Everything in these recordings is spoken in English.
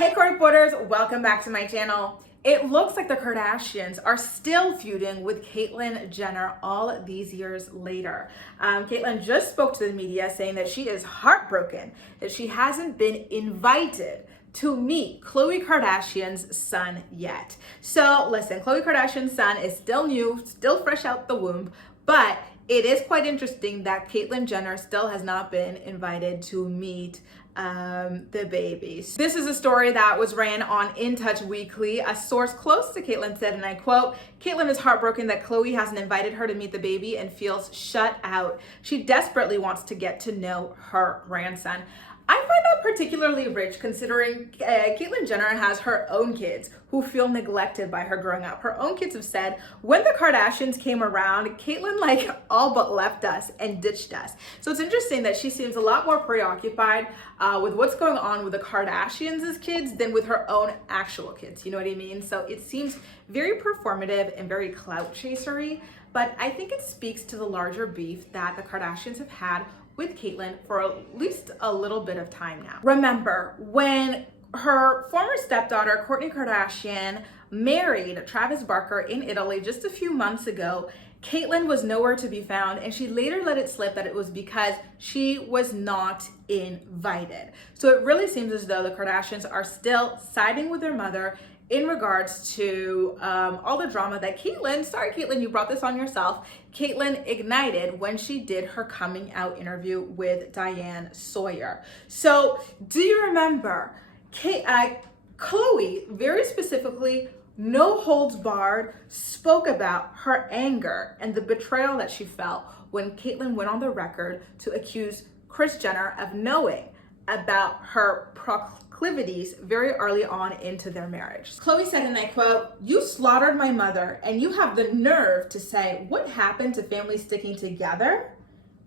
Hey core reporters, welcome back to my channel. It looks like the Kardashians are still feuding with Caitlyn Jenner all these years later. Caitlyn just spoke to the media saying that she is heartbroken that she hasn't been invited to meet Khloe Kardashian's son yet. So listen, Khloe Kardashian's son is still new, still fresh out the womb, but it is quite interesting that Caitlyn Jenner still has not been invited to meet the babies. This is a story that was ran on In Touch Weekly. A source close to Caitlyn said, and I quote, "Caitlyn is heartbroken that Khloe hasn't invited her to meet the baby and feels shut out. She desperately wants to get to know her grandson." I find that particularly rich considering Caitlyn Jenner has her own kids who feel neglected by her growing up. Her own kids have said, when the Kardashians came around, Caitlyn all but left us and ditched us. So it's interesting that she seems a lot more preoccupied with what's going on with the Kardashians as kids than with her own actual kids. You know what I mean? So it seems very performative and very clout chasery, but I think it speaks to the larger beef that the Kardashians have had with Caitlyn for at least a little bit of time now. Remember, when her former stepdaughter, Kourtney Kardashian, married Travis Barker in Italy just a few months ago, Caitlyn was nowhere to be found, and she later let it slip that it was because she was not invited. So it really seems as though the Kardashians are still siding with their mother in regards to all the drama that Caitlyn, sorry Caitlyn, you brought this on yourself, Caitlyn ignited when she did her coming out interview with Diane Sawyer. So do you remember, Khloe very specifically, no holds barred, spoke about her anger and the betrayal that she felt when Caitlyn went on the record to accuse Kris Jenner of knowing about her proclivities very early on into their marriage. Khloe said, and I quote, "You slaughtered my mother and you have the nerve to say, what happened to families sticking together?"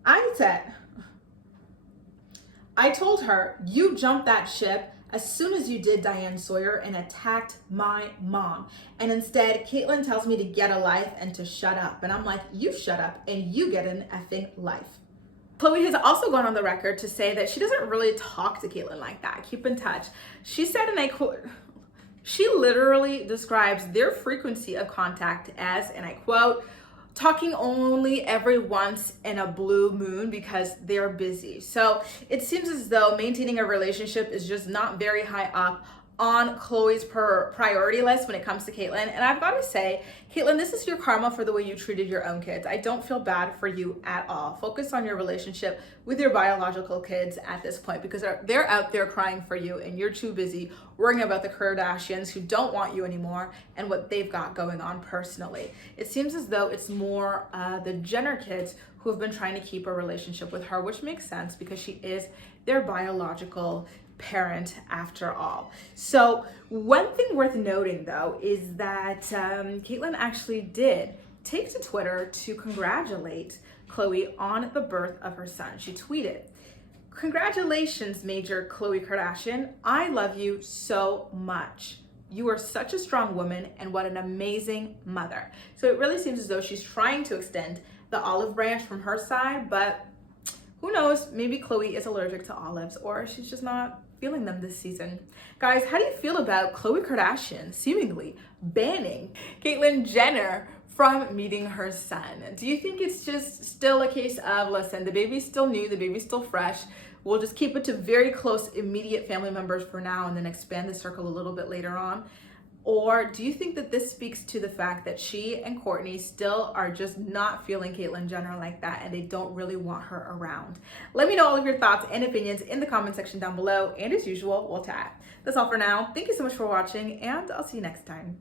I told her, you jumped that ship as soon as you did Diane Sawyer and attacked my mom. And instead, Caitlyn tells me to get a life and to shut up. And I'm like, you shut up and you get an effing life. Khloe has also gone on the record to say that she doesn't really talk to Caitlyn like that. Keep in touch. She said, and I quote, she literally describes their frequency of contact as, and I quote, talking only every once in a blue moon because they're busy. So it seems as though maintaining a relationship is just not very high up on Khloe's priority list when it comes to Caitlyn. And I've got to say, Caitlyn, this is your karma for the way you treated your own kids. I don't feel bad for you at all. Focus on your relationship with your biological kids at this point because they're out there crying for you and you're too busy worrying about the Kardashians who don't want you anymore and what they've got going on personally. It seems as though it's more the Jenner kids who have been trying to keep a relationship with her, which makes sense because she is their biological parent after all. So one thing worth noting though is that Caitlyn actually did take to Twitter to congratulate Khloe on the birth of her son. She tweeted, "Congratulations, Major Khloe Kardashian. I love you so much. You are such a strong woman and what an amazing mother." So it really seems as though she's trying to extend the olive branch from her side, but who knows, maybe Khloe is allergic to olives or she's just not feeling them this season. Guys, how do you feel about Khloe Kardashian seemingly banning Caitlyn Jenner from meeting her son? Do you think it's just still a case of, listen, the baby's still new, the baby's still fresh, we'll just keep it to very close immediate family members for now and then expand the circle a little bit later on? Or do you think that this speaks to the fact that she and Kourtney still are just not feeling Caitlyn Jenner like that and they don't really want her around? Let me know all of your thoughts and opinions in the comment section down below. And as usual, we'll chat. That's all for now. Thank you so much for watching and I'll see you next time.